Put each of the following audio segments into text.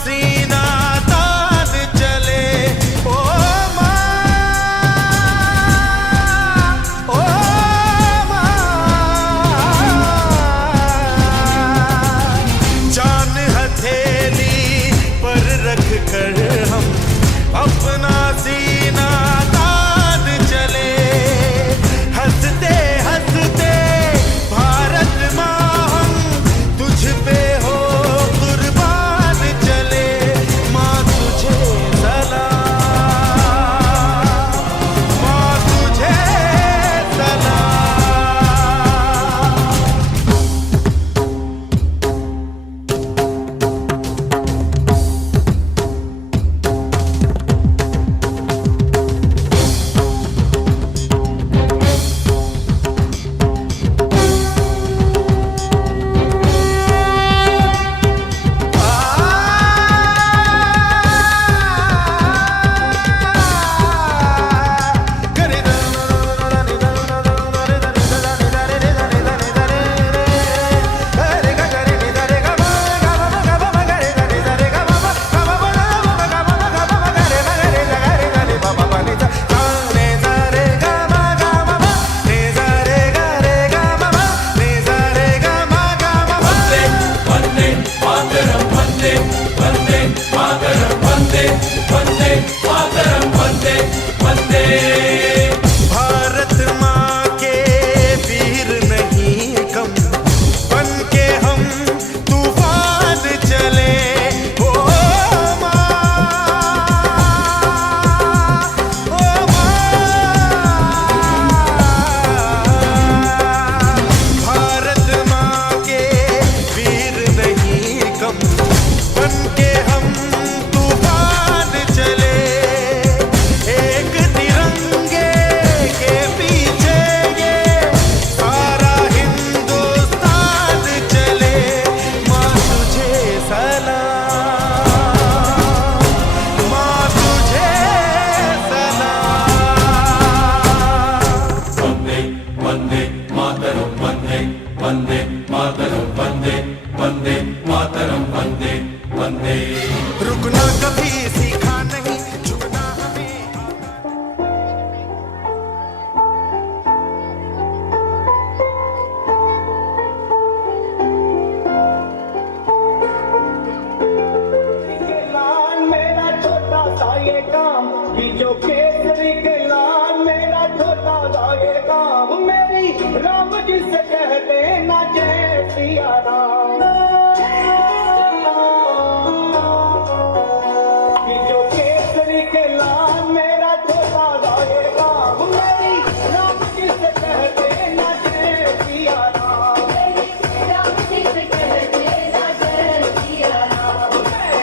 सीना तान चले। ओ माँ, ओ माँ, जान हथेली पर रख कर हम अपना सीना तान चले। हंसते हंसते भारत माँ हम तुझ पे हो कुर्बान चले। माँ तुझे सलाम, माँ तुझे सलाम। भारत माँ के वीर नहीं कम, बन के हम तूफान चले। ओ माँ, ओ माँ, भारत माँ के वीर नहीं कम, बन के हम तूफान चले। एक तिरंगे के पीछे ये सारा हिंदुस्तान चले। माँ तुझे सलाम, माँ तुझे सलाम। वंदे मातरम, वंदे वंदे मातरम, वंदे वंदे मातरम, वंदे वंदे। रुकना कभी सीखा नहीं, झुकना हमें लाल मेरा छोटा सा ये काम, बीजो केसरी के लाल मेरा छोटा सा ये काम। मेरी राम जी से कह देना जय सिया राम। बीजो केसरी के लाल मेरा छोटा सा ये काम। मेरी राम जी से कह देना जय सिया राम। राम जी से कह देना जय सिया राम।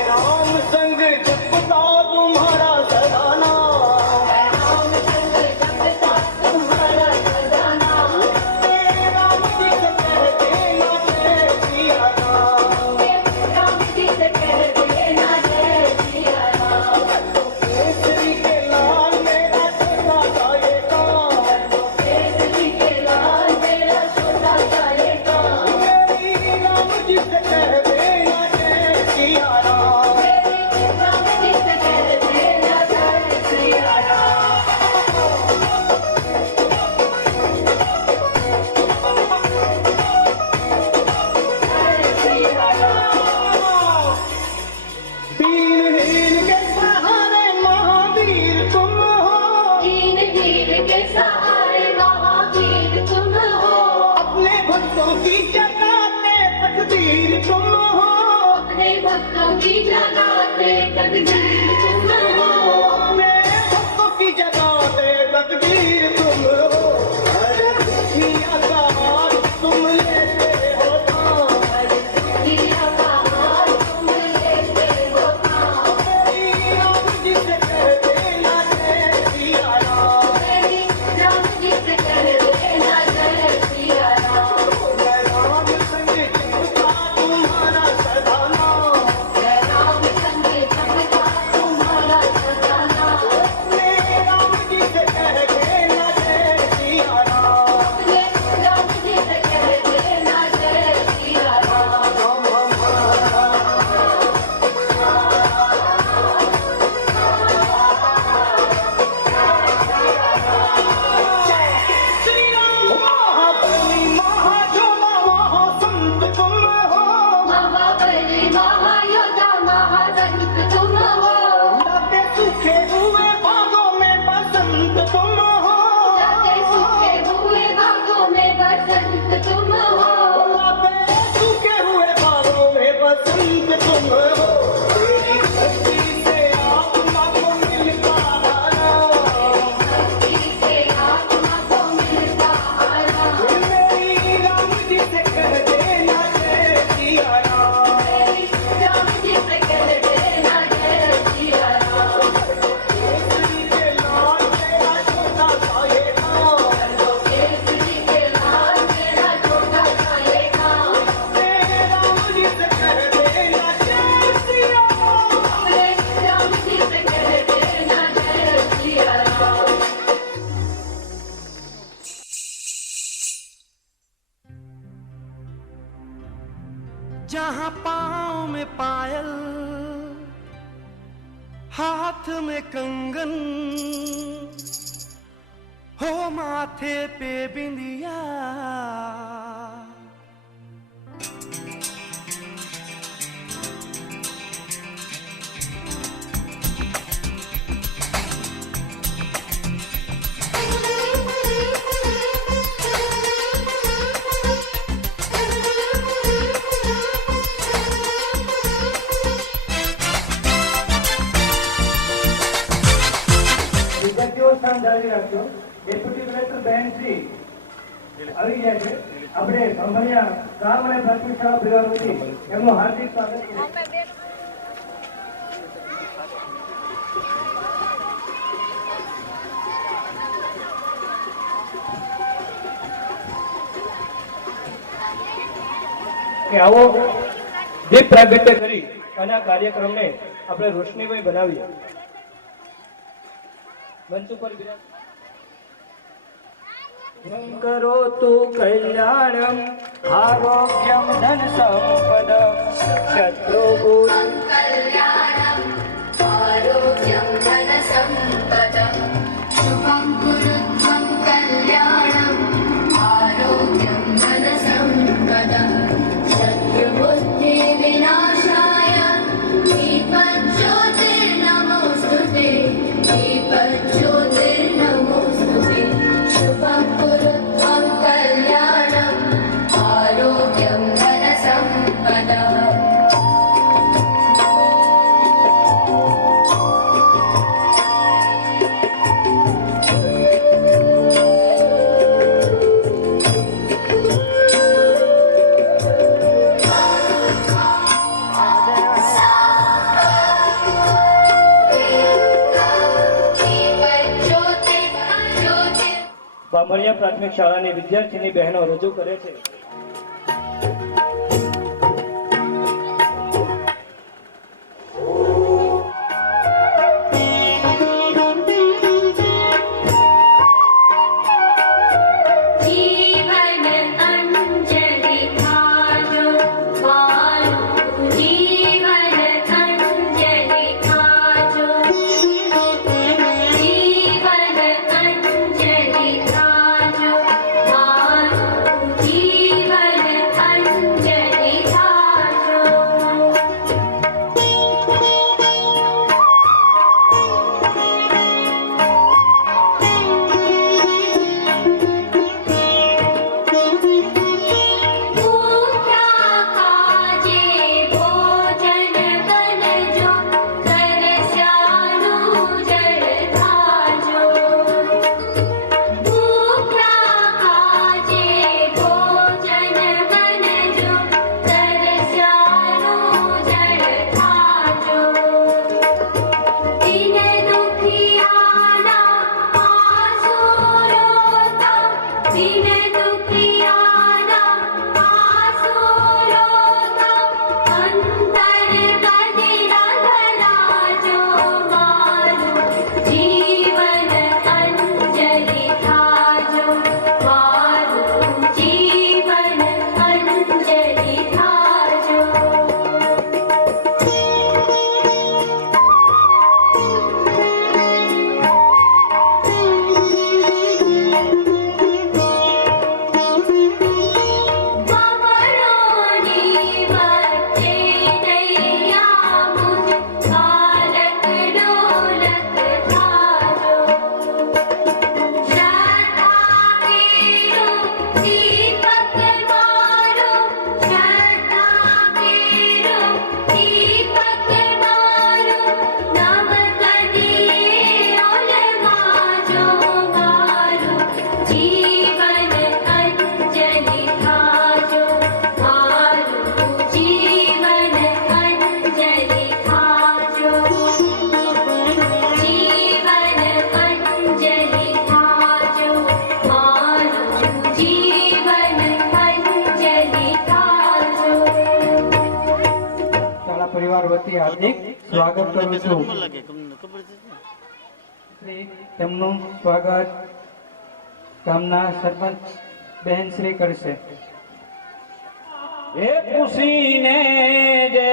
राम संग जपता तुम्हारा सदा नाम। राम संग जपता तुम्हारा सदा नाम। राम जी से कह देना जय सिया राम। राम जी से कह देना जय सिया राम। केसरी के लाल मेरा छोटा सा ये काम। केसरी के लाल मेरा छोटा सा ये काम। मेरी राम जी से कह देना जय सिया राम। राम जी से कह देना जय सिया राम। जय सिया राम। वीर हीर के सहारे महावीर तुम हो। दीन वीर के सहारे महावीर तुम हो। अपने भक्तों की जगाते तकदीर तुम हो। अपने भक्तों की जगाते तकदीर तुम हो। अपने भक्तों की जगाते तकदीर तुम हो। हर दुनिया का हाल तुम लेते हो काम। दिया का हाल तुम लेते हो काम। मेरी राम जी से कह देना जय सिया राम। मेरी राम जी से कह देना जय सिया राम। मैं राम संग जपता तुम्हारा सदा नाम। जय राम संग जपता तुम्हारा सदा नाम। मेरे राम जी से कह देना हाथ में कंगन हो माथे पे बिंदिया વિદ્યાર્થીઓ સ્થાન જાળવી રાખજો. ડેપ્યુટી કલેક્ટર બહેનશ્રી આવી ગયા છે. આપણે ભમરિયા ગામ અને પ્રાથમિક શાળા પરિવાર વતી એમનું હાર્દિક સ્વાગત છે. કે આવો દીપ પ્રાગટ્ય કરી અને આ કાર્યક્રમને આપણે રોશનીમય બનાવીએ. મંચ ઉપર કરો તું કલ્યાણમ આરોગ્યમ ધન સંપદમ શત્રુબુદ્ધ कल्याणम् आरोग्यं धनसम्पदम् शुभं कुरुत्वं कल्याणम् आरोग्यं धनसम्पदम् शत्रुबुद्धि विनाशाय दीपज्योतिर्नमोऽस्तुते दीपज्योतिर्नमोऽस्तुते शुभं कुरुत्वं कल्याणम् आरोग्यं धनसम्पदम् બામણિયા પ્રાથમિક શાળાની વિદ્યાર્થીની બહેનો રજૂ કરે છે. जीवन अंजलि खाजो मारू जीवन अंजलि खाजो जीवन अंजलि खाजो मारू जीवन अंजलि खाजो भूख्या काजे भोजन बनजो तरस्यानु जल धाजो भूख्या काजे भोजन बनजो तरस्यानु जल धाजो दिन दुखियाना आंसू रोता दिन दुखियाना आंसू रोता अंतर बदिला धराजो मारू जीवन अंजलि खाजो मारू जीवन अंजलि खाजो बाबरोनी वच्चे नैया मुझ बालक डोलक धाजो श्रद्धा केरो दीपक मारो श्रद्धा केरो दीपक मारो नव कदिए ओलमाजो मारो जीवन अंजलि खाजो मारू जीवन अंजलि खाजो जीवन अंजलि खाजो मारू जीवन अंजलि खाजो શાળા પરિવાર વતી હાર્દિક સ્વાગત કરું છું. તેમનું સ્વાગત ગામના સરપંચ બહેનશ્રી કરશે. એ પૂછીને જે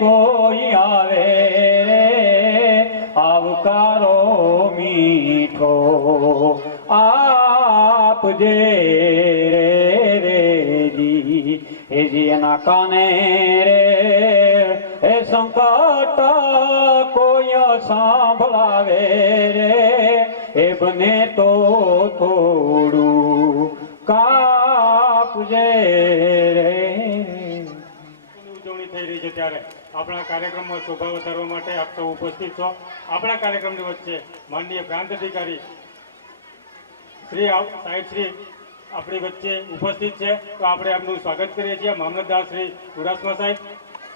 કોઈ આવે આવ આવજે રેજી હેજી એના કાને રે એ સંકટ કોઈ સાંભળાવે રે એ બને તો થોડું કાપજે રે. ઉજવણી થઈ રહી છે ત્યારે આપણા કાર્યક્રમમાં શોભા વધારવા માટે આપ સૌ ઉપસ્થિત છો. આપણા કાર્યક્રમની વચ્ચે માનનીય પ્રાંત અધિકારી શ્રી સાહેબ શ્રી આપણી વચ્ચે ઉપસ્થિત છે, તો આપણે આપનું સ્વાગત કરીએ છીએ. મામલતદાર શ્રી ચુડાસમા સાહેબ,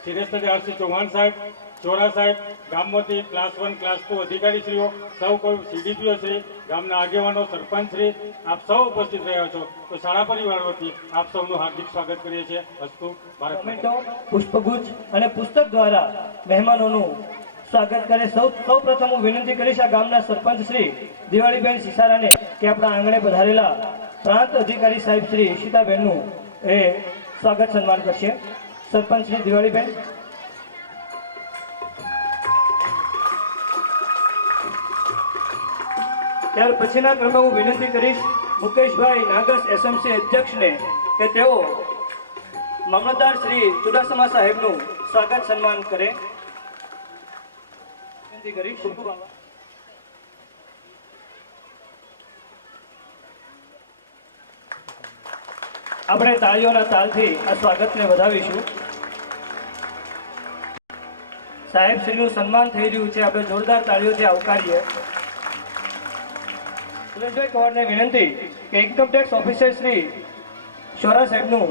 શિરેસ્તદાર શ્રી ચૌહાણ સાહેબ, ચોરા સાહેબ, ગામમાંથી ક્લાસ 1 ક્લાસ 2 અધિકારીશ્રીઓ, સૌ કોઈ સીડીપીઓ શ્રી, ગામના આગેવાનો, સરપંચ શ્રી, આપ સૌ ઉપસ્થિત રહ્યા છો. તો શાળા પરિવાર વતી આપ સૌનું હાર્દિક સ્વાગત કરીએ છીએ. અસ્તુ ભારત માતા. મોમેન્ટો, પુષ્પગુચ્છ અને પુસ્તક દ્વારા મહેમાનોનું સ્વાગત કરે. સૌ પ્રથમ હું વિનંતી કરીશ આ ગામના સરપંચ શ્રી દિવાળીબેન સિસારાને કે આપણા આંગણે પધારેલા પ્રાંત અધિકારી સાહેબ શ્રી ઈશિતાબેનનું એ સ્વાગત સન્માન કરશે. સરપંચ શ્રી દિવાળીબેન. ત્યાર પછીના ક્રમે હું વિનંતી કરીશ મુકેશભાઈ નાગસ એસએમસી અધ્યક્ષને કે તેઓ મામલતદાર શ્રી ચુડાસમા સાહેબનું સ્વાગત સન્માન કરે. વિનંતી કરીશ. ખૂબ ખૂબ આભાર. આપણે તાળીઓના તાલથી આ સ્વાગતને વધાવીશું. સાહેબ શ્રીનું સન્માન થઈ રહ્યું છે, આપણે જોરદાર તાળીઓથી આવકારીએ. સુરેશભાઈ કવાડને વિનંતી કે ઇન્કમટેક્સ ઓફિસર શ્રી શોરા સાહેબનું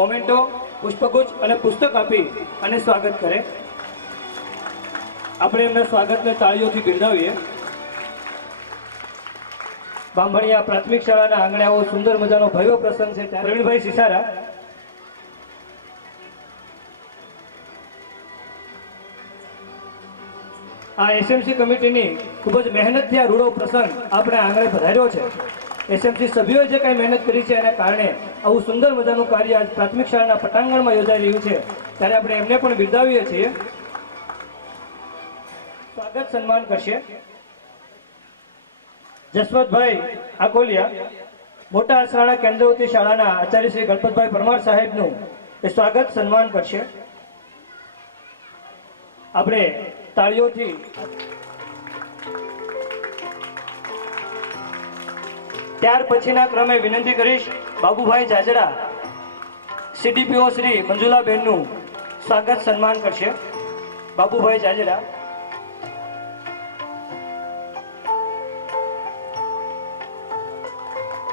મોમેન્ટો, પુષ્પગુચ્છ અને પુસ્તક આપી અને સ્વાગત કરે. આપણે એમના સ્વાગતને તાળીઓથી બિરદાવીએ. બાંભણિયા પ્રાથમિક શાળાના આંગણે આવો સુંદર મજાનો ભવ્ય પ્રસંગ છે. પ્રવીણભાઈ સિસારા. આ એસએમસી કમિટીની ખૂબ જ મહેનતથી આ રૂડો પ્રસંગ આપણે આંગણે પધાર્યો છે. એસએમસી સભ્યોએ જે કાંઈ મહેનત કરી છે એના કારણે આવું સુંદર મજાનું કાર્ય આજ પ્રાથમિક શાળાના પટાંગણમાં યોજાઈ રહ્યું છે, ત્યારે આપણે એમને પણ બિરદાવીએ છીએ. સ્વાગત સન્માન કરશે જસવંતભાઈ આકોલિયા, મોટા અસરાણા કેન્દ્રવતી શાળાના આચાર્ય શ્રી ગણપતભાઈ પરમાર સાહેબનું એ સ્વાગત સન્માન કરશે. આપણે તાળીઓથી ત્યાર પછીના ક્રમે વિનંતી કરીશ બાબુભાઈ જાજડા, સીડીપીઓ શ્રી મંજુલાબેનનું સ્વાગત સન્માન કરશે. બાબુભાઈ જાજડા.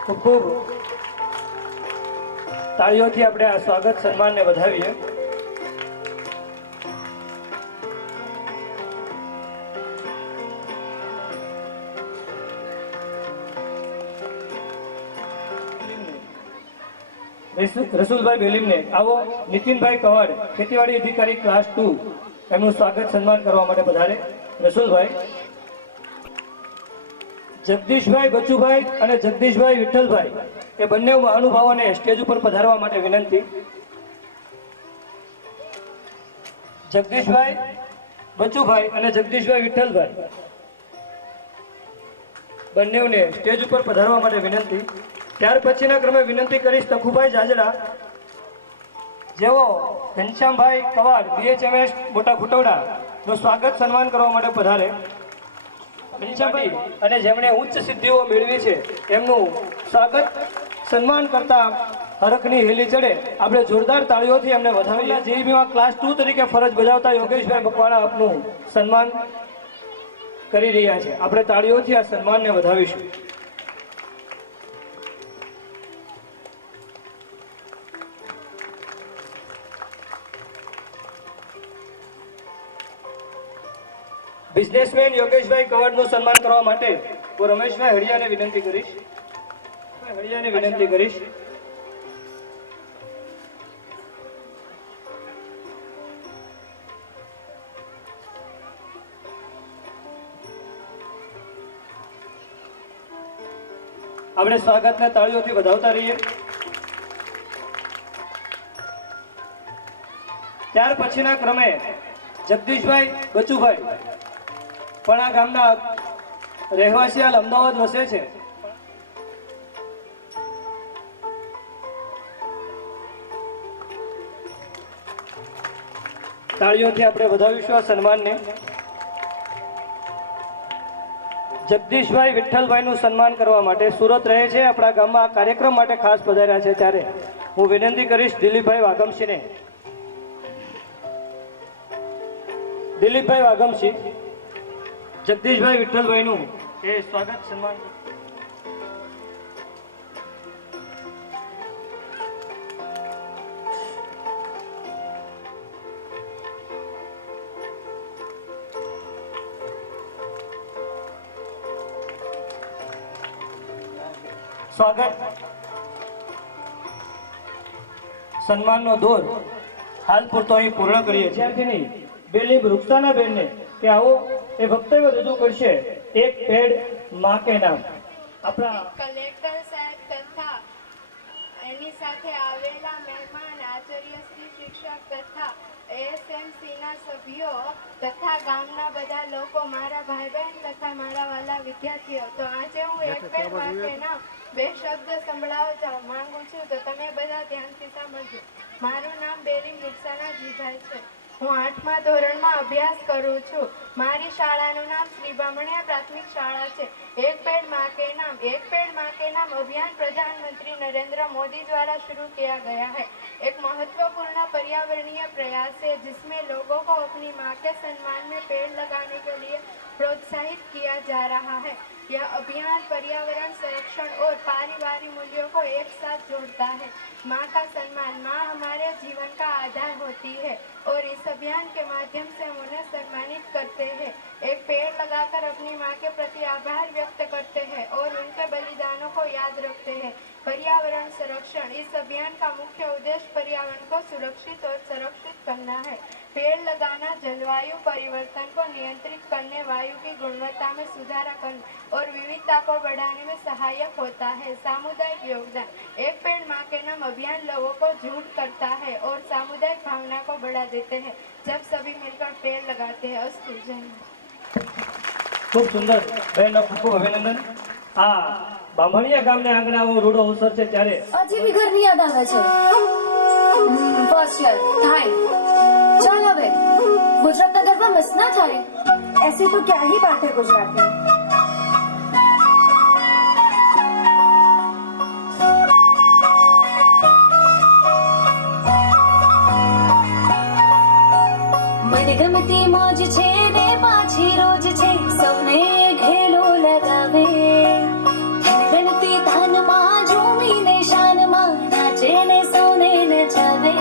ખૂબ ખૂબ તાળીઓથી આપણે આ સ્વાગત સન્માનને વધાવીએ. રસુલભાઈ બેલીમને. આવો નીતિનભાઈ કવાડ, ખેતીવાડી અધિકારી ક્લાસ 2, એમનું સ્વાગત સન્માન કરવા માટે પધારે. રસુલભાઈ. જગદીશભાઈ બચુભાઈ અને જગદીશભાઈ વિઠ્ઠલભાઈ એ બંને મહાનુભાવોને સ્ટેજ ઉપર પધારવા માટે વિનંતી. જગદીશભાઈ બચુભાઈ અને જગદીશભાઈ વિઠ્ઠલભાઈ બંનેને સ્ટેજ ઉપર પધારવા માટે વિનંતી. ત્યાર પછીના ક્રમે વિનંતી કરીશ તખુભાઈ જાજડા, જેઓ ઘનશ્યામભાઈ કવાડ, BHMS મોટા ખુટવડા નું સ્વાગત સન્માન કરવા માટે પધારે. ઘનશ્યામભાઈ અને જેમણે ઉચ્ચ સિદ્ધિઓ મેળવી છે એમનું સ્વાગત સન્માન કરતા હરખની હેલી ચડે. આપણે જોરદાર તાળીઓથી એમને વધાવીએ. જીબીમાં ક્લાસ 2 તરીકે ફરજ બજાવતા યોગેશભાઈ મકવાણા આપનું સન્માન કરી રહ્યા છે. આપણે તાળીઓથી આ સન્માનને વધાવીશું. બિઝનેસમેન યોગેશભાઈ કવાડનું સન્માન કરવા માટે હું રમેશભાઈ હળિયાને વિનંતી કરીશ. આપણે સ્વાગતને તાળીઓથી વધાવતા રહીએ. ત્યાર પછીના ક્રમે જગદીશભાઈ બચુભાઈ, પણ આ ગામના રહેવાસી હાલ અમદાવાદ વસે છે, તાળીઓથી આપણે વધાવીશું આ સન્માનને. જગદીશભાઈ વિઠ્ઠલભાઈનું સન્માન કરવા માટે સુરત રહે છે, આપણા ગામમાં આ કાર્યક્રમ માટે ખાસ પધાર્યા છે. ત્યારે હું વિનંતી કરીશ દિલીપભાઈ વાઘમસિંહને. દિલીપભાઈ વાઘમસિંહ જગદીશભાઈ વિઠ્ઠલભાઈનું એ સ્વાગત સન્માન. સ્વાગત સન્માનનો દોર હાલ પૂરતો અહીં પૂર્ણ કરીએ છીએ. ત્યારથી બેલી રૂક્ષાના બેનને કે આવો એ વક્તવ્ય રજૂ કરશે. એક પેડ માં કે નામ. આપણા કલેક્ટર સાહેબ તથા એની સાથે આવેલા મહેમાન આચાર્ય શ્રી શિક્ષક તથા ASMC ના સભ્યો તથા ગામના બધા લોકો, મારા ભાઈ બહેન તથા મારા વાલા વિદ્યાર્થીઓ, તો આજે હું એક પેડ માં કે નામ બે શબ્દ સંભળાવવા માંગુ છું, તો તમે બધા ધ્યાનથી સાંભળજો. મારું નામ બેલી વૃક્ષાના જીભાઈ છે. હું 8મા ધોરણમાં અભ્યાસ કરું છું. મારી શાળાનું નામ શ્રી બામણિયા પ્રાથમિક શાળા છે. एक पेड़ माँ के नाम अभियान प्रधानमंत्री नरेंद्र मोदी द्वारा शुरू किया गया है. एक महत्वपूर्ण पर्यावरणीय प्रयास है जिसमें लोगों को अपनी माँ के सम्मान में पेड़ लगाने के लिए प्रोत्साहित किया जा रहा है. यह अभियान पर्यावरण संरक्षण और पारिवारिक मूल्यों को एक साथ जोड़ता है. माँ का सम्मान, माँ हमारे जीवन का आधार होती है और इस अभियान के माध्यम से हम उन्हें सम्मानित करते हैं. एक पेड़ लगाकर अपनी माँ के प्रति आभार व्यक्त करते हैं और उनके बलिदानों को याद रखते हैं. पर्यावरण संरक्षण, इस अभियान का मुख्य उद्देश्य पर्यावरण को सुरक्षित और संरक्षित करना है. पेड़ लगाना जलवायु परिवर्तन को नियंत्रित करने, वायु की गुणवत्ता में सुधार करने और विविधता को बढ़ाने में सहायक होता है. सामुदायिक योगदान, एक पेड़ माँ के नाम अभियान लोगों को जुट करता है और सामुदायिक भावना को बढ़ा देते हैं जब सभी मिलकर पेड़ लगाते हैं. अस्तु. जय हिंद. ખૂબ સુંદર બહેનનો ખૂબ ખૂબ અભિનંદન. આ બામણિયા ગામને આંગણે આવો રૂડો અવસર છે ત્યારે હજી બી ઘરની યાદ આવે છે. ફર્સ્ટ યર થાય. ચાલ હવે ગુજરાતના ગરબા મિસ ના થાય. ऐसी तो क्या ही बात है गुजरात में. મને ગમતી મોજ છે ને પાછી રોજ છે સૌને ઘેલો લગાવે. ગણતી ધાનમાં ઝૂમીને શાનમાં નાચે ને સૌને નચાવે.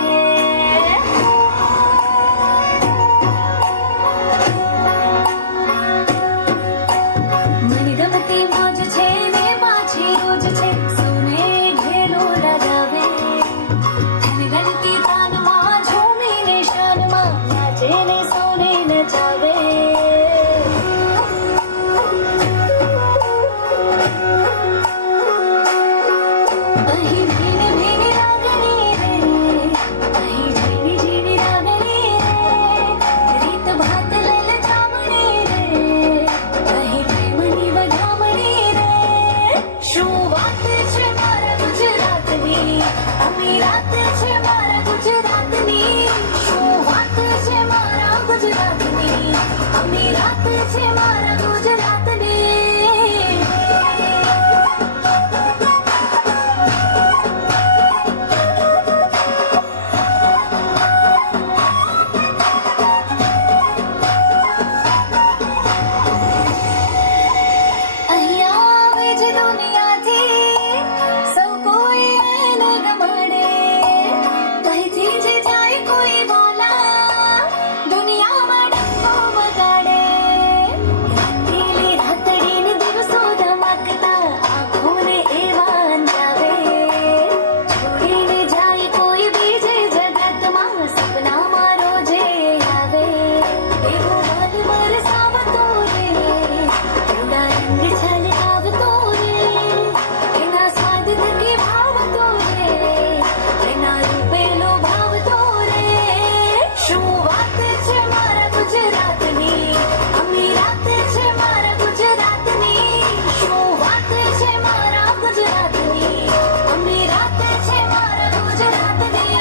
મને ગમતી મોજ છે ને પાછી રોજ છે સૌને ઘેલો લગાવે. ગણતી ધાનમાં ઝૂમીને શાનમાં નાચે ને સૌને નચાવે. અહીં ભીની ભીની લાગણી રે, અહીં ઝીણી ઝીણી લાગણી રે, રીત ભાત લલચામણી રે, અહીં પ્રેમની વધામણી રે. શું વાત છે મારા ગુજરાતની, અમીરાત છે મારા ગુજરાતની. શું વાત છે મારા ગુજરાતની, અમીરાત છે મારા ગુજરાતની. અહીંયા આવે છે દુનિયાથી સૌ કોઈ એને ગમાડે. અહીંથી જે જાય કોઈ વાલા દુનિયામાં ડંકો વગાડે. રાતીલી રાતડીને દિવસો ધમાકતા આંખોને એવા અંજાવે. છોડીને જાય કોઈ બીજે જગતમાં સપનામાં રોજે આવે. એવો મન વરસાવતો રે, એવડા રંગ છલકાવતો રે, એના સ્વાદ થકી ભાવતો રે, એના રૂપે લોભાવતો રે. શું વાત છે મારા ગુજરાતની, અમીરાત છે મારા ગુજરાતની. શું વાત છે મારા ગુજરાતની, અમીરાત છે મારા ગુજરાતની.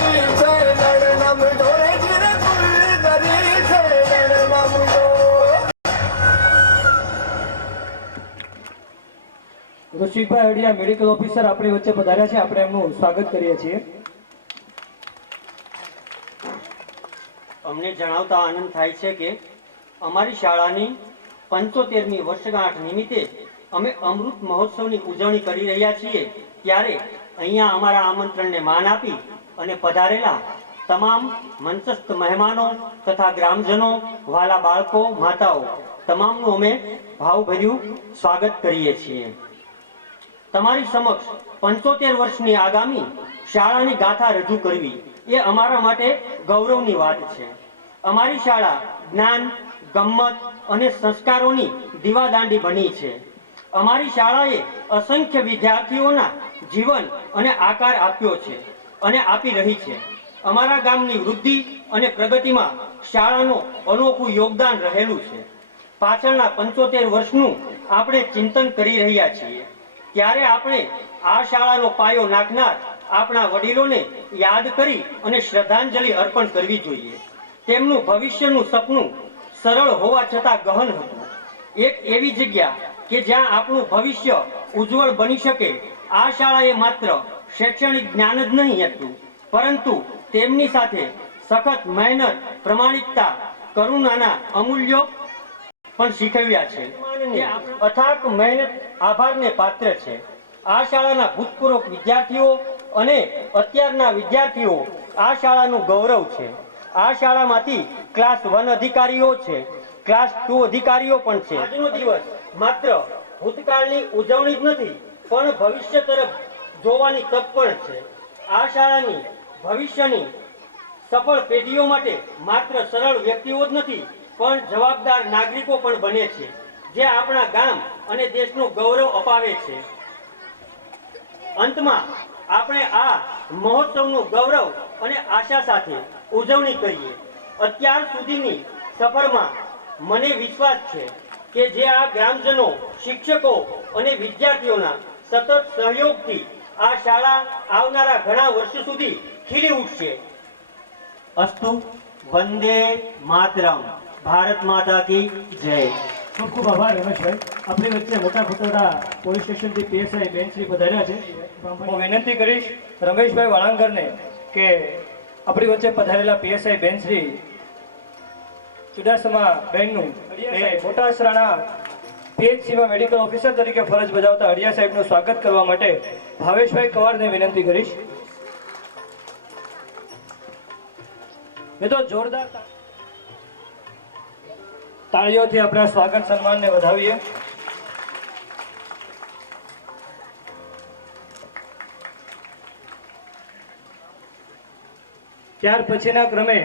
કરી છે નડનમ ઢોરે જીરે ફૂલ કરી છે નડનમ ઋષિકભાઈ અડિયા મેડિકલ ઓફિસર આપણી વચ્ચે પધાર્યા છે. આપણે એમનું સ્વાગત કરીએ છીએ. અમને જણાવતા આનંદ થાય છે કે અમારી શાળાની 75મી વર્ષગાંઠ નિમિત્તે અમે અમૃત મહોત્સવની ઉજવણી કરી રહ્યા છીએ. ત્યારે અહીંયા અમારા આમંત્રણને માન આપી અને પધારેલા તમામ મંચસ્થ મહેમાનો તથા ગ્રામજનો, વાલા બાળકો, માતાઓ તમામનું અમે ભાવભર્યું સ્વાગત કરીએ છીએ. તમારી સમક્ષ 75 વર્ષની આગામી શાળાની ગાથા રજૂ કરવી એ અમારા માટે ગૌરવની વાત છે. અમારી શાળા જ્ઞાન, ગમ્મત અને સંસ્કારોની દીવાદાંડી બની છે. અમારી શાળાએ અસંખ્ય વિદ્યાર્થીઓના જીવન અને આકાર આપ્યો છે અને આપી રહી છે. અમારા ગામની વૃદ્ધિ અને પ્રગતિમાં શાળાનું અનોખું યોગદાન રહેલું છે. પાછળના 75 વર્ષનું આપણે ચિંતન કરી રહ્યા છીએ. ત્યારે આપણે આ શાળાનો પાયો નાખનાર આપણા વડીલોને યાદ કરી અને શ્રદ્ધાંજલિ અર્પણ કરવી જોઈએ. તેમનું ભવિષ્યનું સપનું સરળ હોવા છતાં ગહન હતું. એક એવી જગ્યા કે જ્યાં આપણું ભવિષ્ય ઉજ્જવળ બની શકે. આ શાળાએ માત્ર શૈક્ષણિક જ્ઞાન જ નહીં હતું, પરંતુ તેમની સાથે સખત મહેનત, પ્રમાણિકતા, કરુણાના અમૂલ્યો પણ શીખવ્યા છે. અથાક મહેનત આભારને પાત્ર છે. આ શાળાના ભૂતપૂર્વ વિદ્યાર્થીઓ અને અત્યારના વિદ્યાર્થીઓ આ શાળાનું ગૌરવ છે. આ શાળામાંથી ક્લાસ 1 અધિકારીઓ છે, ક્લાસ 2 અધિકારીઓ પણ છે. આજનો દિવસ માત્ર ભૂતકાળની ઉજવણી જ નથી, પણ ભવિષ્ય તરફ જોવાની તક પણ છે. આ શાળાની ભવિષ્યની સફળ પેઢીઓ માટે માત્ર સરળ વ્યક્તિઓ જ નથી, પણ જવાબદાર નાગરિકો પણ બને છે, જે આપણા ગામ અને દેશનું ગૌરવ અપાવે છે. અંતમાં આપણે આ મહોત્સવનું ગૌરવ અને આશા સાથે ઉજવણી કરીએ. અત્યાર સુધીની સફરમાં મને વિશ્વાસ છે કે જે આ ગ્રામજનો, શિક્ષકો અને વિદ્યાર્થીઓના સતત સહયોગથી આ શાળા આવનારા ઘણા વર્ષો સુધી ખીલી ઉઠશે. અસ્તુ. વંદે માતરમ. ભારત માતા કી જય. ખૂબ ખૂબ આભાર રમેશભાઈ. આપણી વચ્ચે મોટા ખોટોડા પોલીસ સ્ટેશનથી પીએસઆઈ બેનશ્રી પધાર્યા છે. હું વિનંતી કરીશ રમેશભાઈ વાળાંગરને કે આપણી વચ્ચે પધારેલા પીએસઆઈ બેનશ્રી ચુડાસમા બહેનનું એ મોટા સરાણા પીએચસીમાં મેડિકલ ઓફિસર તરીકે ફરજ બજાવતા અડિયા સાહેબનું સ્વાગત કરવા માટે ભાવેશભાઈ કવાડને વિનંતી કરીશ. મિત્રો જોરદાર તાળીઓથી આપણા સ્વાગત સન્માનને વધાવીએ. ત્યાર પછીના ક્રમે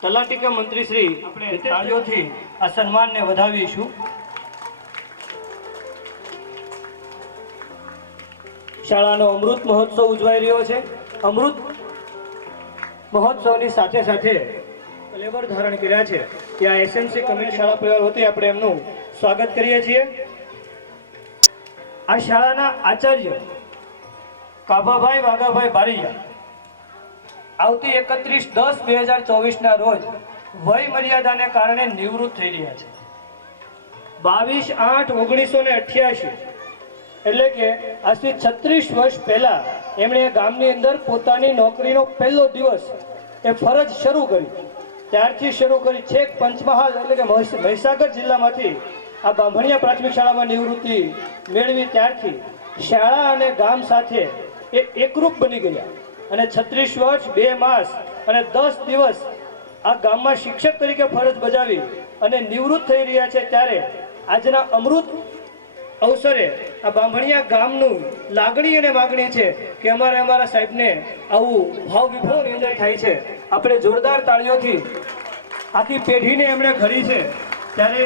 તલાટીકા મંત્રી શ્રી આપણે તાળીઓથી આ સન્માનને વધાવીશું. શાળાનો અમૃત મહોત્સવ ઉજવાઈ રહ્યો છે. અમૃત મહોત્સવની સાથે સાથે ફ્લેવર ધારણ કર્યા છે ત્યાં એસએમસી કમિટી શાળા પરિવાર વતી આપણે એમનું સ્વાગત કરીએ છીએ. આ શાળાના આચાર્ય કાભાભાઈ વાઘાભાઈ બારીયા આવતી 31/10/2024 ના રોજ વય મર્યાદાને કારણે નિવૃત્ત થઈ રહ્યા છે. 22/8/1988 એટલે કે આજથી 36 વર્ષ પહેલા એમણે ગામની અંદર પોતાની નોકરીનો પહેલો દિવસ એ ફરજ શરૂ કરી. ત્યારથી શરૂ કરી છેક પંચમહાલ એટલે કે મહીસાગર જિલ્લામાંથી આ બાંભણિયા પ્રાથમિક શાળામાં નિવૃત્તિ મેળવી ત્યારથી શાળા અને ગામ સાથે એ એકરૂપ બની ગયા અને 36 વર્ષ 2 માસ અને 10 દિવસ આ ગામમાં શિક્ષક તરીકે ફરજ બજાવી અને નિવૃત્ત થઈ રહ્યા છે. ત્યારે આજના અમૃત અવસરે આ બાંભણિયા ગામનું લાગણી અને માગણી છે કે અમારા સાહેબને આવું ભાવ વિભોર એન્જોય થાય છે. આપણે જોરદાર તાળીઓથી આખી પેઢીને એમણે ઘડી છે. ત્યારે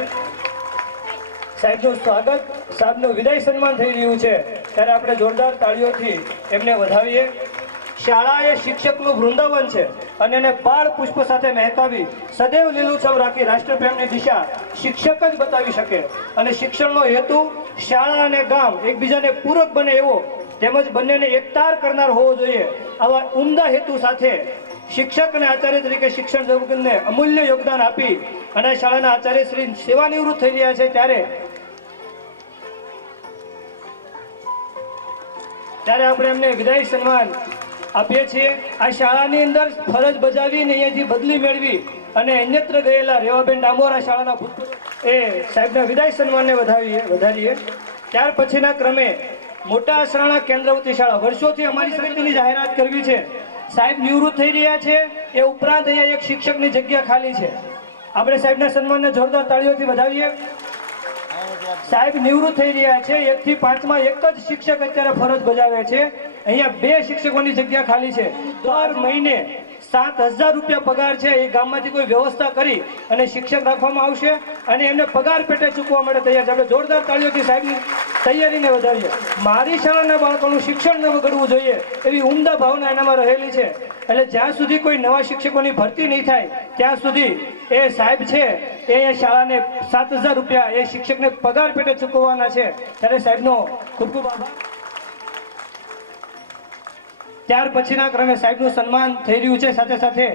સાહેબનું સ્વાગત, સાહેબનું વિદાય સન્માન થઈ રહ્યું છે. ત્યારે આપણે જોરદાર તાળીઓથી એમને વધાવીએ. શાળા એ શિક્ષકનું વૃંદાવન છે અને એને બાળ પુષ્પ સાથે મહેકાવી સદૈવ લીલુંછમ રાખી રાષ્ટ્રપ્રેમની દિશા શિક્ષક જ બતાવી શકે. અને શિક્ષણનો હેતુ શાળા અને ગામ એકબીજાને પૂરક બને એવો તેમજ બંનેને એકતાર કરનાર હોવો જોઈએ. આવા ઉમદા હેતુ સાથે શિક્ષક અને આચાર્ય તરીકે શિક્ષણ જગતને અમૂલ્ય યોગદાન આપી અને શાળાના આચાર્ય શ્રી સેવા નિવૃત્ત થઈ રહ્યા છે ત્યારે આપણે એમને વિદાય સન્માન આપીએ છીએ. આ શાળાની અંદર ફરજ બજાવીને અહીંયાથી બદલી મેળવી અને અન્યત્ર ગયેલા રેવાબેન ડામોરા શાળાના ભૂતપૂર્વ એ સાહેબના વિદાય સન્માનને વધારીએ. ત્યાર પછીના ક્રમે મોટા અસરાણા કેન્દ્રવતી શાળા વર્ષોથી અમારી સમિતિની જાહેરાત કરવી છે. સાહેબ નિવૃત્ત થઈ રહ્યા છે એ ઉપરાંત અહીંયા એક શિક્ષકની જગ્યા ખાલી છે. આપણે સાહેબના સન્માનને જોરદાર તાળીઓથી વધાવીએ. સાહેબ નિવૃત્ત થઈ રહ્યા છે. 1 થી 5 માં એક જ શિક્ષક અત્યારે ફરજ બજાવે છે. અહીંયા 2 શિક્ષકોની જગ્યા ખાલી છે. દર મહિને 7,000 રૂપિયા પગાર છે એ ગામમાંથી કોઈ વ્યવસ્થા કરી અને શિક્ષક રાખવામાં આવશે અને એમને પગાર પેટે ચૂકવવા માટે તૈયાર છે. આપણે જોરદાર તાળીઓથી સાહેબની તૈયારીને વધારીએ. મારી શાળાના બાળકોનું શિક્ષણ ન બગડવું જોઈએ એવી ઉમદા ભાવના એનામાં રહેલી છે. એટલે જ્યાં સુધી કોઈ નવા શિક્ષકોની ભરતી નહીં થાય ત્યાં સુધી એ સાહેબ છે એ શાળાને 7,000 રૂપિયા એ શિક્ષકને પગાર પેટે ચૂકવવાના છે. ત્યારે સાહેબનો ખૂબ ખૂબ આભાર. ત્યાર પછીના ક્રમે સાહેબનું સન્માન થઈ રહ્યું છે. સાથે સાથે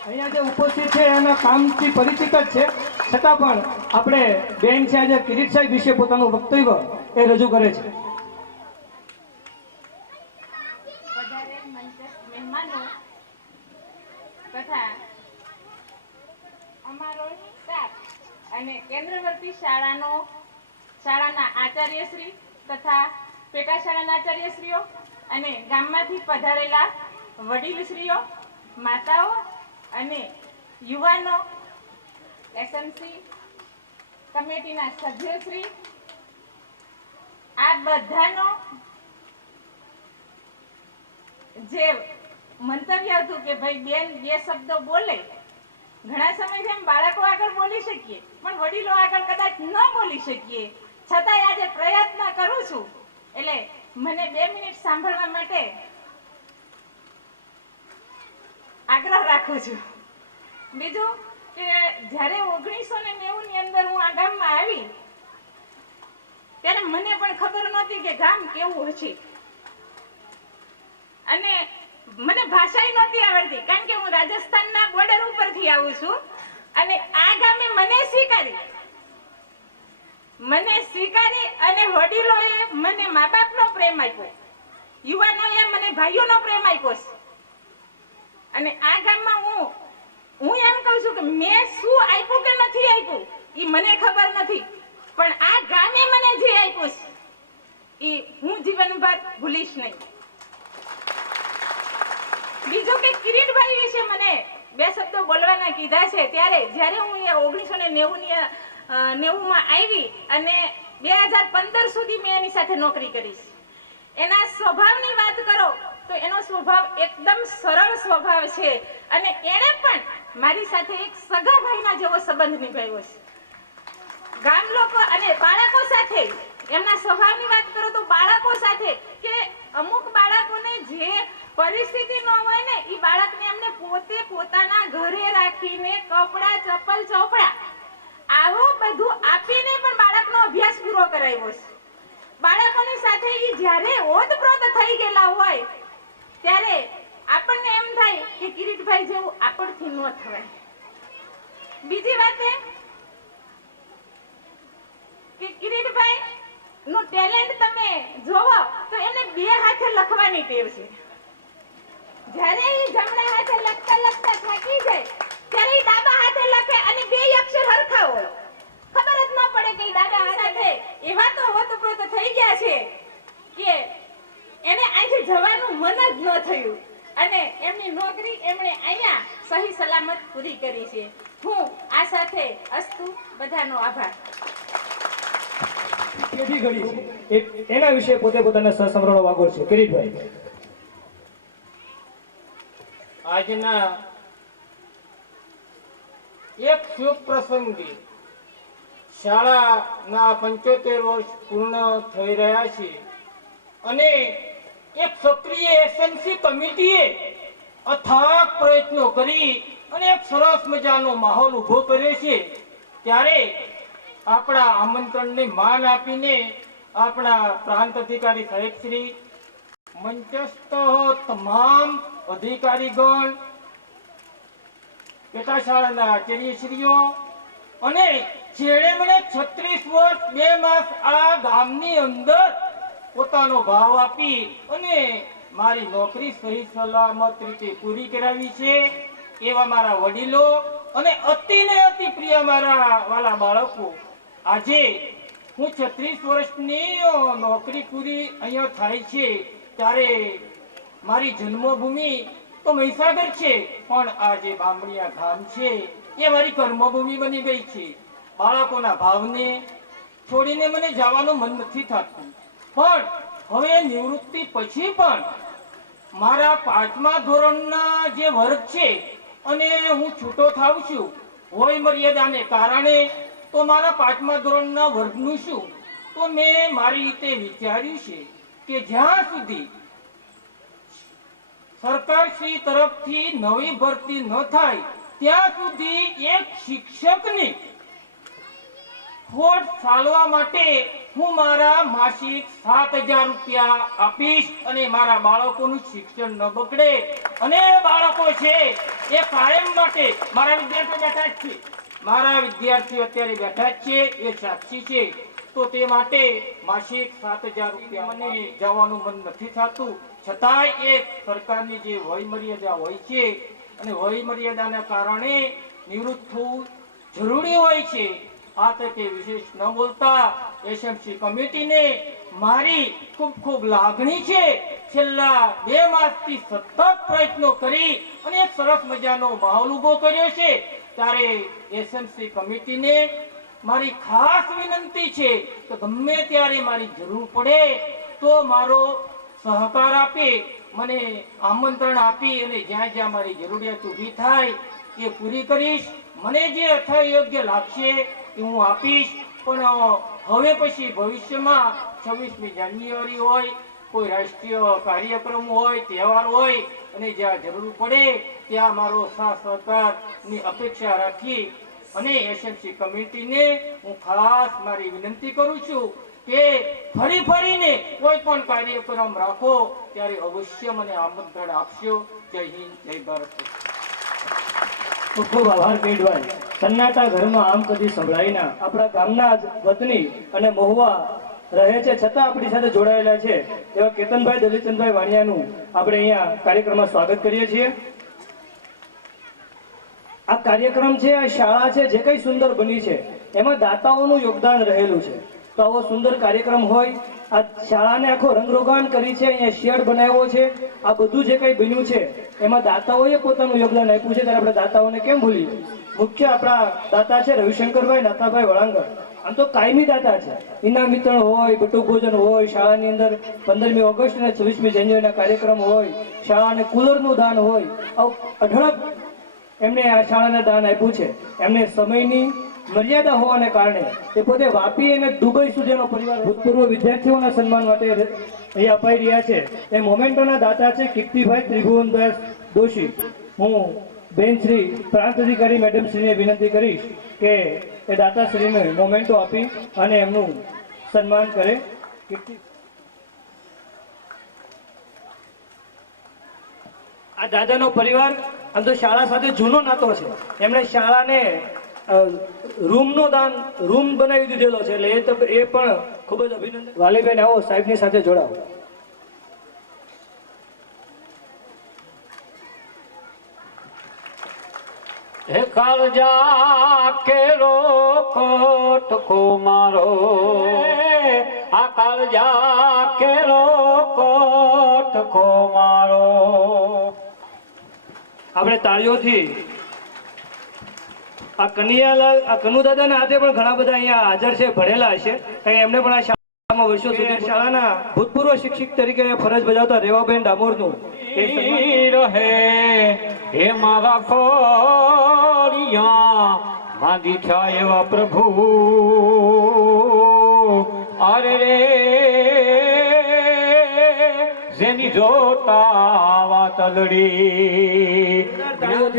અહીંયા જે ઉપસ્થિત છે એના કામથી પરિચિત જ છે, છતાં પણ આપણે બેન છે આજે કિરીટ સાહેબ વિશે પોતાનું વક્તવ્ય એ રજૂ કરે છે. તથા અમારો સ્ટાફ અને કેન્દ્રવર્તી શાળાના આચાર્યશ્રી તથા પેટા શાળાના આચાર્યશ્રીઓ અને ગામમાંથી પધારેલા વડીલશ્રીઓ, માતાઓ અને યુવાનો, એસએમસી કમિટીના સભ્યશ્રી, આ બધાનો જે મંતવ્ય હતું કે ભાઈ બેન 2 શબ્દો બોલે, ઘણા સમયથી એમ બાળકો આગળ બોલી શકીએ પણ વડીલો આગળ કદાચ ન બોલી શકીએ, છતાંય આજે પ્રયત્ન કરું છું. એટલે મને 2 મિનિટ સાંભળવા માટે આગ્રહ રાખું છું. બીજું કે જ્યારે 1990 ની અંદર હું આ ગામમાં આવી ત્યારે મને પણ ખબર નહોતી કે ગામ કેવું હશે અને મને ભાષા નહોતી આવડતી, કારણ કે હું રાજસ્થાનના બોર્ડર ઉપરથી આવું છું અને આ ગામે મને સ્વીકારી અને વડીલોએ મને મા બાપનો પ્રેમ આપ્યો, યુવાનોએ મને ભાઈઓનો પ્રેમ આપ્યો છે. અને આ ગામમાં હું એમ કહું છું કે મેં શું આપ્યું કે નથી આપ્યું એ મને ખબર નથી, પણ આ ગામે મને જે આપ્યું છે એ હું જીવનભર ભૂલીશ નહીં. બીજું કે કિરીટભાઈ વિશે મને 2 શબ્દો બોલવાના કીધા છે. ત્યારે જ્યારે હું 1990 માં આવી અને 2015 સુધી મેં એની સાથે નોકરી કરી. એના સ્વભાવની વાત કરો તો એનો સ્વભાવ એકદમ સરળ સ્વભાવ છે અને એણે પણ મારી સાથે એક સગા ભાઈના જેવો સંબંધ નિભાવ્યો છે. ગામ લોકો અને બાળકો સાથે એમના સ્વભાવની વાત કરો તો બાળકો સાથે કે અમુક બાળકોને જે પરિસ્થિતિ ન હોય ને એ બાળકને એમને પોતે પોતાના ઘરે રાખીને કપડા, ચપ્પલ, ચોપડા આવું બધું આપીને પણ બાળકનો અભ્યાસ પૂરો કરાવ્યો છે. બાળકોની સાથે એ જ્યારે ઓતપ્રોત થઈ ગયેલા હોય ત્યારે આપણને એમ થાય કે કિરીટભાઈ જેવું આપણથી ન થવાય. બીજી વાત એ કે કિરીટભાઈ નું ટેલેન્ટ તમે જોવો તો એને 2 હાથે લખવાની ટેવ છે. જ્યારે એ જમણા હાથે લખતા થાકી જાય ત્યારે ડાબા હાથે લખે અને 2 અક્ષર હરખા હોય, ખબર જ ન પડે કે ડાબા હાથે એવા તો હોતપ્રોત થઈ ગયા છે કે એને અહીંથી જવાનું મન જ ન થયું અને એમની નોકરી એમણે અહીંયા સહી સલામત પૂરી કરી છે. હું આ સાથે અસ્તુ બધાનો આભાર. એના વિશે પોતે પોતાના સહસમરણો વાગો છે. કિરીટભાઈ, આજના એક શુભ પ્રસંગે શાળાના 75 વર્ષ પૂર્ણ થઈ રહ્યા છે અને એક સક્રિય એસએમસી કમિટીએ અથાગ પ્રયત્નો કરી અને એક સરસ મજાનો માહોલ ઊભો કર્યો છે. ત્યારે આપણા આમંત્રણને માન આપીને આપણા પ્રાંત અધિકારી સાહેબ શ્રી, મંચસ્થ તમામ અધિકારીગણ, પેટા શાળાના આચાર્યશ્રીઓ અને જેણે મને 36 વર્ષ 2 માસ આ ગામની અંદર પોતાનો ભાવ આપી અને મારી નોકરી સહી સલામત રીતે પૂરી કરાવી છે એવા મારા વડીલો અને અતિ ને અતિ પ્રિય મારા વાલા બાળકો, આજે હું 36 વર્ષની નોકરી પૂરી અહીંયા થાય છે ત્યારે મારી જન્મભૂમિ તો મહીસાગર છે, પણ આ જે બામણીયા ગામ છે એ મારી કર્મભૂમિ બની ગઈ છે. બાળકોના ભાવને છોડીને મને જવાનું મન નથી થતું, પણ હવે નિવૃત્તિ પછી પણ મારા 5મા ધોરણના જે વર્ગ છે અને હું છૂટો થાઉં છું વય મર્યાદાને કારણે, તો મારા 5મા ધોરણના વર્ગનું શું, તો મેં મારી રીતે વિચાર્યું છે કે જ્યાં સુધી સરકારશ્રી તરફથી નવી ભરતી ન થાય ત્યાં સુધી એક શિક્ષકને ખોટ ચાલવા માટે હું મારા માસિક 7,000 રૂપિયા આપીશ અને મારા બાળકોનું શિક્ષણ ન બગડે. અને બાળકો છે એ કાયમ માટે મારા વિદ્યાર્થીઓ બેઠા જ છે, મારા વિદ્યાર્થીઓ અત્યારે બેઠા જ છે, એ સાક્ષી છે. તો તે માટે માસિક 7,000 રૂપિયા મને જવાનું મન નથી થતું, છતાંય એક સરકારની જે વય મર્યાદા હોય છે અને વય મર્યાદાના કારણે નિવૃત્ત થવું જરૂરી હોય છે. આ તકે વિશેષ ન બોલતા એસએમસી કમિટીને મારી ખૂબ ખૂબ લાગણી છે. છેલ્લા 2 માસથી સતત પ્રયત્નો કરી અને એક સરસ મજાનો માહોલ ઉભો કર્યો છે, ત્યારે એસએમસી કમિટીને મારી ખાસ વિનંતી છે કે ગમે ત્યારે મારી જરૂર પડે તો મારો સહકાર આપે, મને આમંત્રણ આપી અને જ્યાં જ્યાં મારી જરૂરિયાત ઊભી થાય એ પૂરી કરીશ. મને જે યથાયોગ્ય લાગશે એ હું આપીશ. પણ હવે પછી ભવિષ્યમાં 26મી જાન્યુઆરી હોય, કોઈ રાષ્ટ્રીય કાર્યક્રમ હોય, તહેવાર હોય અને જ્યાં જરૂર પડે ત્યાં મારો સાથ સહકારની અપેક્ષા રાખી અને એસએમસી કમિટીને હું ખાસ મારી વિનંતી કરું છું કે ફરીને કોઈ પણ કાર્યક્રમ રાખો ત્યારે અવશ્ય મને આમંત્રણ આપશો. જય હિન્દ, જય ભારત. ખૂબ ખૂબ આભાર કેડભાઈ. સન્નાટા ઘરમાં આમ કદી સંભળાય ના. આપણા ગામના જ વતની અને મહુવા રહે છે છતાં આપણી સાથે જોડાયેલા છે એવા કેતનભાઈ દલીચંદભાઈ વાણિયાનું આપણે અહીંયા કાર્યક્રમમાં સ્વાગત કરીએ છીએ. આ કાર્યક્રમ છે, આ શાળા છે જે કઈ સુંદર બની છે એમાં દાતાઓનું યોગદાન રહેલું છે. તો આવો સુંદર કાર્યક્રમ હોય, આ શાળાને આખો રંગરોગાન કરી છે, અહીંયા શેડ બનાવ્યો છે, આ બધું જે કંઈ બન્યું છે એમાં દાતાઓએ પોતાનું યોગદાન આપ્યું છે. ત્યારે આપણે દાતાઓને કેમ ભૂલીએ? મુખ્ય આપણા દાતા છે રવિશંકરભાઈ નાથાભાઈ વળાંગર. આમ તો કાયમી દાતા છે, ઇનામ વિતરણ હોય, બટુક ભોજન હોય, શાળાની અંદર 15મી ઓગસ્ટ અને 26મી જાન્યુઆરીના કાર્યક્રમ હોય, શાળાને કુલરનું દાન હોય, આવું અઢળક એમણે આ શાળાને દાન આપ્યું છે. એમને સમયની મર્યાદા હોવાને કારણે તે પોતે વાપી અને દુબઈ સુધીનો પરિવાર ભૂતપૂર્વ વિદ્યાર્થીઓના સન્માન માટે અહીં અપાઈ રહ્યા છે. એ મોમેન્ટોના દાતા છે કીર્તિભાઈ ત્રિભુવનદાસ દોશી. હું બેન શ્રી પ્રાંત અધિકારી મેડમ શ્રીને વિનંતી કરીશ કે એ દાતાશ્રીને મોમેન્ટો આપી અને એમનું સન્માન કરે. આ દાદાનો પરિવાર આમ તો શાળા સાથે જૂનો નાતો છે. એમણે શાળાને રૂમનો દાન રૂમ બનાવી દીધેલો છે, એટલે એ પણ ખૂબ જ અભિનંદન. વાલીબેન આવો સાહેબની સાથે જોડાવો. હે કાળજા કેરો કોટકો મારો, આ કાળજા કેરો કોટકો મારો. આપણે તાળીઓથી આ કનૈયાલાલ, આ કનુદાદાના હાથે પણ ઘણા બધા અહીંયા હાજર છે, ભણેલા હશે, કારણ કે એમને પણ આ શાળામાં વર્ષો સુધી શાળાના ભૂતપૂર્વ શિક્ષક તરીકે ફરજ બજાવતા રેવાબેન ડામોરનું રહે હે મારા ફળિયા માંદી થયા એવા પ્રભુ. અરે રે જેની જોતા વાતલડી.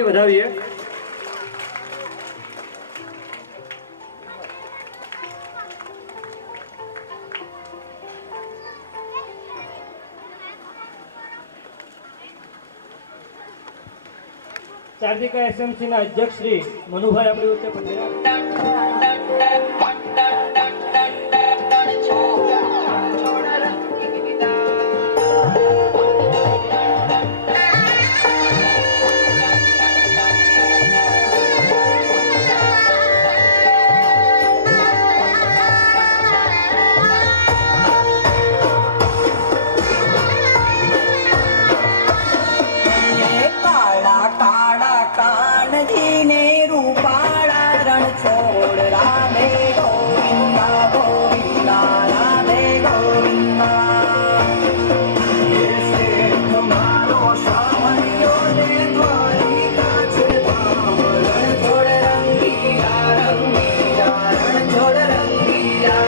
વધાવીએ. શારદિકા એસએમસી ના અધ્યક્ષ શ્રી મનુભાઈ આપણી વચ્ચે પધાર્યા. કાળા કાળા કાનજીને રૂપાળા રણ છોડ રાધે ગોવિંદા ગોવિંદા રાધે ગોવિંદા મારો સાવરિયો ને દ્વારિકા છે રણ છોડ રંગીલા રંગીલા રણ છોડ રંગીલા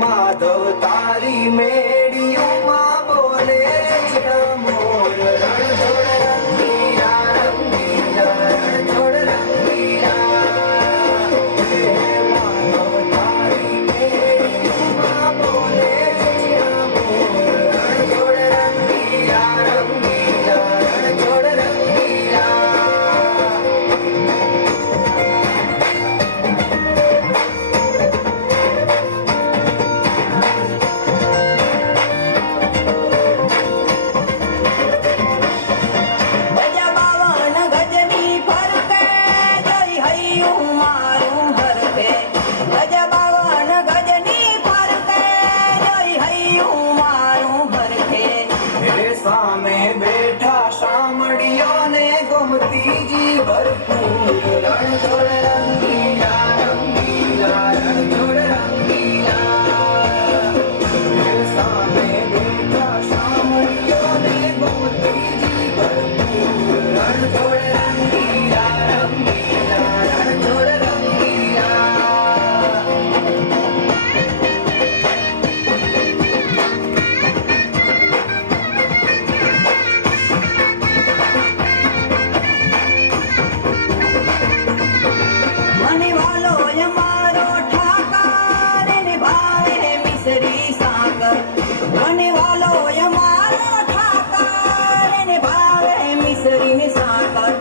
માધવ તારી મેડીઓમાં બોલે છે મોર રણ છોડ રંગીલા રંગીલા રણ છોડ રંગીલા માધવ તારી મેડીઓમાં બોલે છે મોર રણ છોડ રંગીલા રંગીલા રણ છોડ રંગીલા સામે બેઠા શામળિયોને ગોમતીજી ભરપૂર રણ છોડ રંગીલા રંગીલા રણ છોડ રંગીલા સામે બેઠા શામળિયોને ગોમતીજી ભરપૂર રણ છોડ રંગીલા રંગીલા રણ છોડ રંગીલા મને વાલો અમારો ઠાકર ને ભાવે મિસરી સાકર મને વાલો અમારો ઠાકર ને ભાવે મિસરી ને સાકર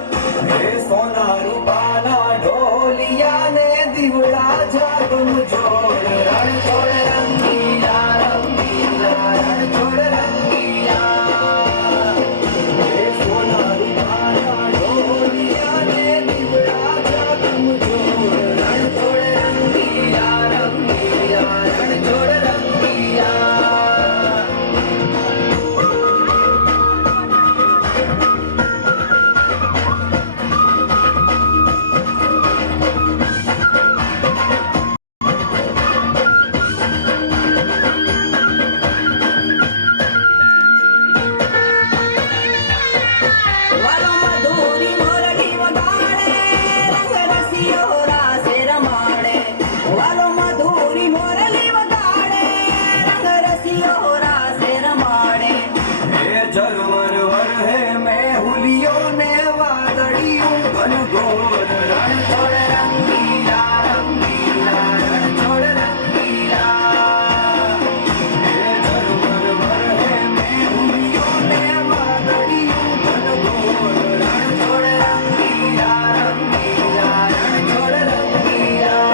હે સોના રૂપાના ઢોલિયા ને દીવડા જાગમ જોડ રણ છોડ રંગીલા રંગીલા રણ છોડ રંગીલા હે સોના રૂપાના ઢોલિયા ને દીવડા જાગમ જોડ રણ છોડ રંગીલા રંગીલા રણ છોડ રંગીલા વાલો મધુરી મોરલી વગાડે રંગ રસિયો રાસે રમાડે વાલો મધુરી મોરલી વગાડે રંગ રસિયો રાસે રમાડે હે ઝરમર વરહે મેહુલિયો ને વાદળિયું ઘનઘોર રણ છોડ રંગીલા રંગીલા રણ છોડ રંગીલા હે ઝરમર વરહે મેહુલિયો ને વાદળિયું ઘનઘોર રણ છોડ રંગીલા રંગીલા રણ છોડ રંગીલા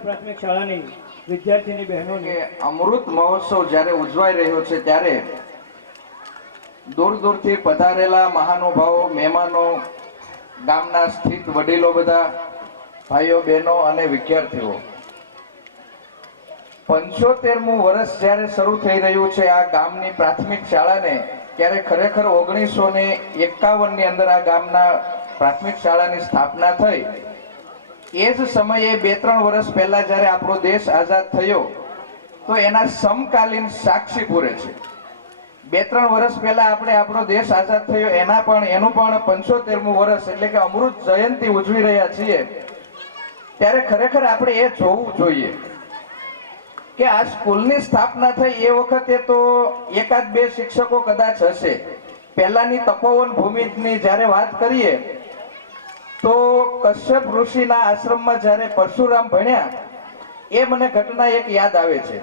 પ્રાથમિક શાળાની વિદ્યાર્થીની બહેનોને અમૃત મહોત્સવ જ્યારે ઉજવાઈ રહ્યો છે ત્યારે દૂર દૂરથી પધારેલા મહાનુભાવો મહેમાનો ગામના સ્થિત વડીલો બધા ભાઈઓ બહેનો અને વિદ્યાર્થીઓ 75મું વર્ષ જ્યારે શરૂ થઈ રહ્યું છે આ ગામની પ્રાથમિક શાળાને ત્યારે ખરેખર 1951 ની અંદર આ ગામના પ્રાથમિક શાળાની સ્થાપના થઈ એ જ સમયે 2-3 વર્ષ પહેલા જ્યારે આપણો દેશ આઝાદ થયો તો એના સમકાલીન સાક્ષી પૂરે છે. 2-3 વર્ષ પહેલા આપણે આપણો દેશ આઝાદ થયો એનું પણ 75મું વર્ષ એટલે કે અમૃત જયંતિ ઉજવી રહ્યા છીએ. ત્યારે ખરેખર આપણે એ જોવું જોઈએ કે આ સ્કૂલની સ્થાપના થઈ એ વખતે તો 1-2 શિક્ષકો કદાચ હશે. પહેલાની તપોવન ભૂમિની જ્યારે વાત કરીએ તો કશ્યપ ઋષિના આશ્રમમાં જ્યારે પરશુરામ ભણ્યા એ મને ઘટના એક યાદ આવે છે.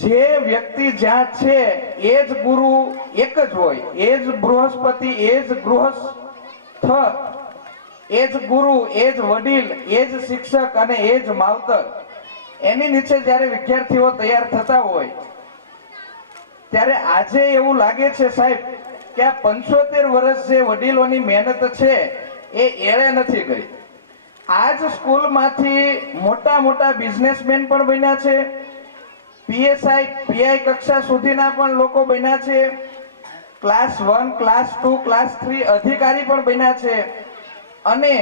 જે વ્યક્તિ જ્યાં છે એ જ ગુરુ એક જ હોય, એ જ બૃહસ્પતિ, એ જ ગૃહસ્થ, એ જ ગુરુ, એ જ વડીલ, એ જ શિક્ષક અને એ જ માવતર. એની નીચે જ્યારે વિદ્યાર્થીઓ તૈયાર થતા હોય ત્યારે આજે એવું લાગે છે સાહેબ કે આ 75 વર્ષ જે વડીલોની મહેનત છે એ એળે નથી ગઈ. આ જ સ્કૂલમાંથી મોટા મોટા બિઝનેસમેન પણ બન્યા છે, પીએસઆઈ પીઆઈ કક્ષા સુધીના પણ લોકો બન્યા છે, ક્લાસ 1 ક્લાસ 2 ક્લાસ 3 અધિકારી પણ બન્યા છે. અને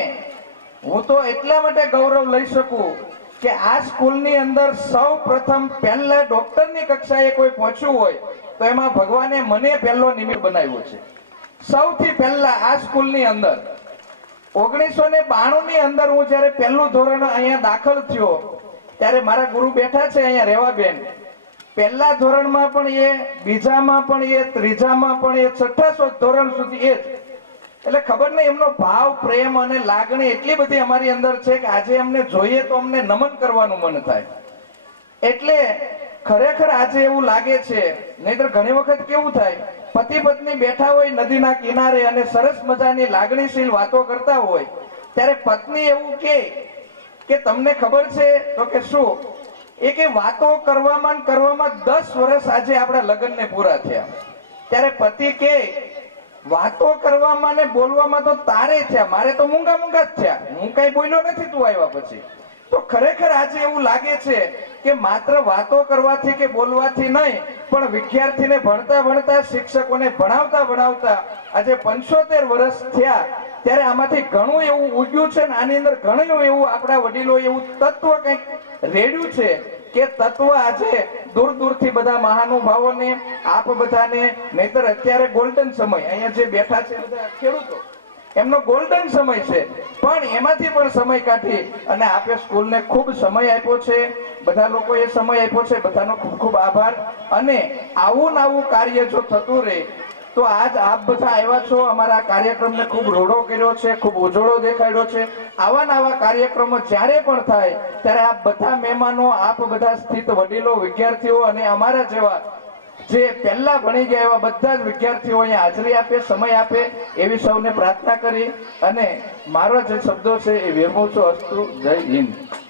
હું તો એટલા માટે ગૌરવ લઈ શકું કે આ સ્કૂલની અંદર સૌ પ્રથમ પહેલા ડોક્ટરની કક્ષાએ કોઈ પહોંચ્યું હોય તો એમાં ભગવાને મને પહેલો નિમિત્ત બનાવ્યો છે. સૌથી પહેલા આ સ્કૂલની અંદર 1992 ની અંદર હું જ્યારે પહેલું ધોરણ અહીંયા દાખલ થયો ત્યારે મારા ગુરુ બેઠા છે અહીંયા રેવાબેન. પહેલા ધોરણમાં પણ એ, બીજામાં પણ એ, ત્રીજામાં પણ એ, છઠ્ઠા ધોરણ સુધી એ જ. એટલે ખબર નહીં એમનો ભાવ, પ્રેમ અને લાગણી એટલી બધી અમારી અંદર છે કે આજે એમને જોઈએ તો અમને નમન કરવાનું મન થાય. એટલે ખરેખર આજે એવું લાગે છે, નહીતર ઘણી વખત કેવું થાય પતિ પત્ની બેઠા હોય નદીના કિનારે અને સરસ મજાની લાગણીશીલ વાતો કરતા હોય ત્યારે પત્ની એવું કે તમને ખબર છે તો કે શું એ કે વાતો કરવામાં 10 વર્ષ આજે આપણા લગ્નને પૂરા થયા. ત્યારે પતિ કે વાતો કરવામાં ને બોલવામાં તો તારે થયા, મારે તો મૂંગા જ થયા, હું કઈ બોલ્યો નથી તું આવ્યા પછી. તો ખરેખર આજે એવું લાગે છે કે માત્ર વાતો કરવાથી કે બોલવાથી નહીં પણ વિદ્યાર્થીને ભણતા ભણતા, શિક્ષકોને ભણાવતા ભણાવતા આજે 75 વર્ષ થયા ત્યારે આમાંથી ઘણું એવું ઉગ્યું છે ને આની અંદર ઘણું એવું આપણા વડીલો એવું તત્વ કંઈક રેડ્યું છે કે તત્વ આજે દૂર દૂરથી બધા મહાનુભાવોને, આપ બધાને, નહીતર અત્યારે ગોલ્ડન સમય અહીંયા જે બેઠા છે બધા ખેડૂતો, એમનો ગોલ્ડન સમય છે પણ એમાંથી પણ સમય કાઢી અને આપે સ્કૂલને ખૂબ સમય આપ્યો છે. બધા લોકોએ સમય આપ્યો છે, બધાનો ખૂબ ખૂબ આભાર. અને આવું કાર્ય જો થતું રહે તો આજ આપ બધા આવ્યા છો, અમારા કાર્યક્રમને ખૂબ રોડો કર્યો છે, ખૂબ ઉજળો દેખાડ્યો છે. આવા કાર્યક્રમો જ્યારે પણ થાય ત્યારે આપ બધા મહેમાનો, આપ બધા સ્થિત વડીલો, વિદ્યાર્થીઓ અને અમારા જેવા જે પહેલા ભણી ગયા એવા બધા જ વિદ્યાર્થીઓ અહીંયા હાજરી આપે, સમય આપે એવી સૌને પ્રાર્થના કરી અને મારો જે શબ્દો છે એ વિરમું છું. અસ્તુ. જય હિન્દ.